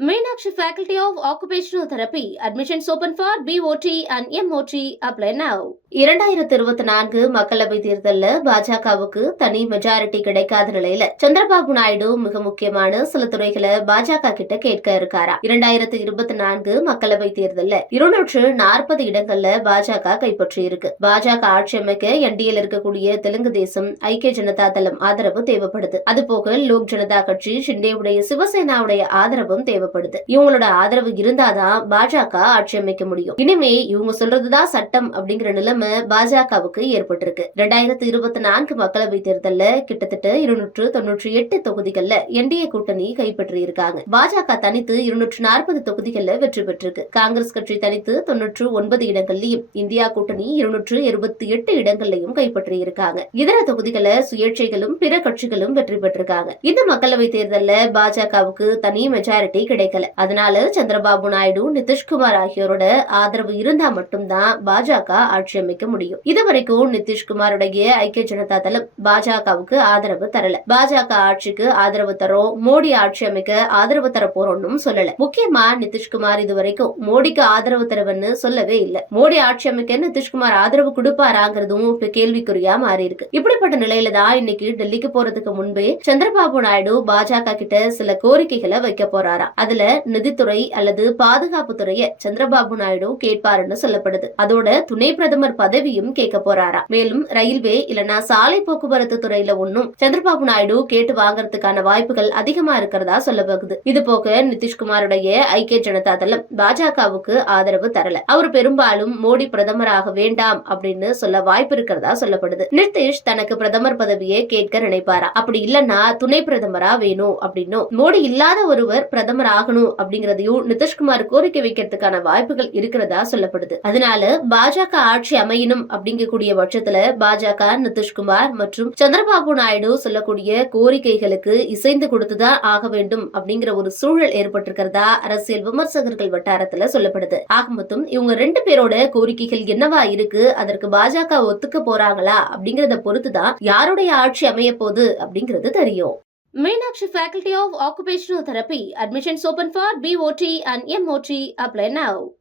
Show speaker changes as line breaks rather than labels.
Meenakshi Faculty of Occupational Therapy. Admissions open for BOT and MOT. Apply now. இரண்டாயிரத்தி இருபத்தி நான்கு மக்களவை தேர்தலில் பாஜகவுக்கு தனி மெஜாரிட்டி கிடைக்காத நிலையில சந்திரபாபு நாயுடு மிக முக்கியமான சில துறைகளை பாஜக கிட்ட கேட்க இருக்காரா? இரண்டாயிரத்தி இருபத்தி நான்கு மக்களவை தேர்தலில் இருநூற்று நாற்பது இடங்கள்ல பாஜக கைப்பற்றி இருக்கு. பாஜக ஆட்சி அமைக்க என்டிஎல் இருக்கக்கூடிய தெலுங்கு தேசம் ஐக்கிய ஜனதா தளம் ஆதரவு தேவைப்படுது. அதுபோக லோக் ஜனதா கட்சி ஷிண்டேவுடைய சிவசேனாவுடைய ஆதரவும் தேவைப்படுது. இவங்களோட ஆதரவு இருந்தாதான் பாஜக ஆட்சி அமைக்க முடியும். இனிமே இவங்க சொல்றதுதான் சட்டம் அப்படிங்கிற நிலைமை பாஜகவுக்கு ஏற்பட்டிருக்கு. ரெண்டாயிரத்தி இருபத்தி நான்கு மக்களவை தேர்தலில் கிட்டத்தட்ட இருநூற்று தொன்னூற்றி எட்டு தொகுதிகள்ல என்டிஏ கூட்டணி கைப்பற்றி இருக்காங்க பாஜக தனித்து இருநூற்று நாற்பது தொகுதிகளில் வெற்றி பெற்றிருக்கு. காங்கிரஸ் கட்சி தனித்து தொன்னூற்று ஒன்பது இடங்கள்லயும் இந்தியா கூட்டணி இருநூற்று இருபத்தி எட்டு இடங்கள்லயும் கைப்பற்றி இருக்காங்க இதர தொகுதிகளை சுயேட்சைகளும் பிற கட்சிகளும் வெற்றி பெற்றிருக்காங்க. இந்த மக்களவை தேர்தலில் பாஜகவுக்கு தனி மெஜாரிட்டி கிடைக்கல. அதனால சந்திரபாபு நாயுடு நிதிஷ்குமார் ஆகியோரோட ஆதரவு இருந்தா மட்டும்தான் பாஜக ஆட்சி அமைக்க முடியும். இதுவரைக்கும் நிதிஷ்குமாருடைய ஐக்கிய ஜனதா தளம் பாஜகவுக்கு ஆதரவு தரல. பாஜக ஆட்சிக்கு ஆதரவு தரோம் மோடி ஆட்சி அமைக்க ஆதரவு தர போறோம்னு சொல்லல. முக்கியமா நிதிஷ்குமார் இதுவரைக்கும் மோடிக்கு ஆதரவு தருவன்னு சொல்லவே இல்ல. மோடி ஆட்சி அமைக்க நிதிஷ்குமார் ஆதரவு கொடுப்பாராங்கிறதும் இப்ப கேள்விக்குறியா மாறி இருக்கு இப்படிப்பட்ட நிலையில தான் இன்னைக்கு டெல்லிக்கு போறதுக்கு முன்பே சந்திரபாபு நாயுடு பாஜக கிட்ட சில கோரிக்கைகளை வைக்க போறாராம் அதுல நிதித்துறை அல்லது பாதுகாப்பு துறையை சந்திரபாபு நாயுடு கேட்பாருன்னு சொல்லப்படுது. அதோட துணை பிரதமர் பதவியும் கேட்க போறாரா? மேலும் ரயில்வே இல்லனா சாலை போக்குவரத்து துறையில ஒன்னும் சந்திரபாபு நாயுடு கேட்டு வாங்கறதுக்கான வாய்ப்புகள் அதிகமா இருக்கிறதா சொல்லப்படுது இது போக நிதிஷ்குமாருடைய ஐக்கிய ஜனதா தளம் பாஜகவுக்கு ஆதரவு தரல. அவர் பெரும்பாலும் மோடி பிரதமராக வேண்டாம் அப்படின்னு சொல்ல வாய்ப்பு இருக்கிறதா சொல்லப்படுது. நிதிஷ் தனக்கு பிரதமர் பதவியை கேட்க நினைப்பாரா? அப்படி இல்லன்னா துணை பிரதமரா வேணும் அப்படின்னும் மோடி இல்லாத ஒருவர் பிரதமர் ஆகணும் அப்படிங்கறதையும் நிதிஷ்குமார் கோரிக்கை வைக்கிறதுக்கான வாய்ப்புகள் இருக்கிறதா சொல்லப்படுது. அதனால பாஜக ஆட்சி அமையணும் அப்படிங்கக்கூடிய பட்சத்துல பாஜக நிதிஷ்குமார் மற்றும் சந்திரபாபு நாயுடு சொல்லக்கூடிய கோரிக்கைகளுக்கு இசைந்து கொடுத்துதான் ஆக வேண்டும் அப்படிங்கிற ஒரு சூழல் ஏற்பட்டிருக்கிறதா அரசியல் விமர்சகர்கள் வட்டாரத்துல சொல்லப்படுது. ஆக மொத்தம் இவங்க ரெண்டு பேரோட கோரிக்கைகள் என்னவா இருக்கு? அதற்கு பாஜக ஒத்துக்க போறாங்களா? அப்படிங்கறத பொறுத்துதான் யாருடைய ஆட்சி அமைய போகுது அப்படிங்கிறது தெரியும். Meenakshi faculty of occupational therapy admissions open for BOT and MOT apply now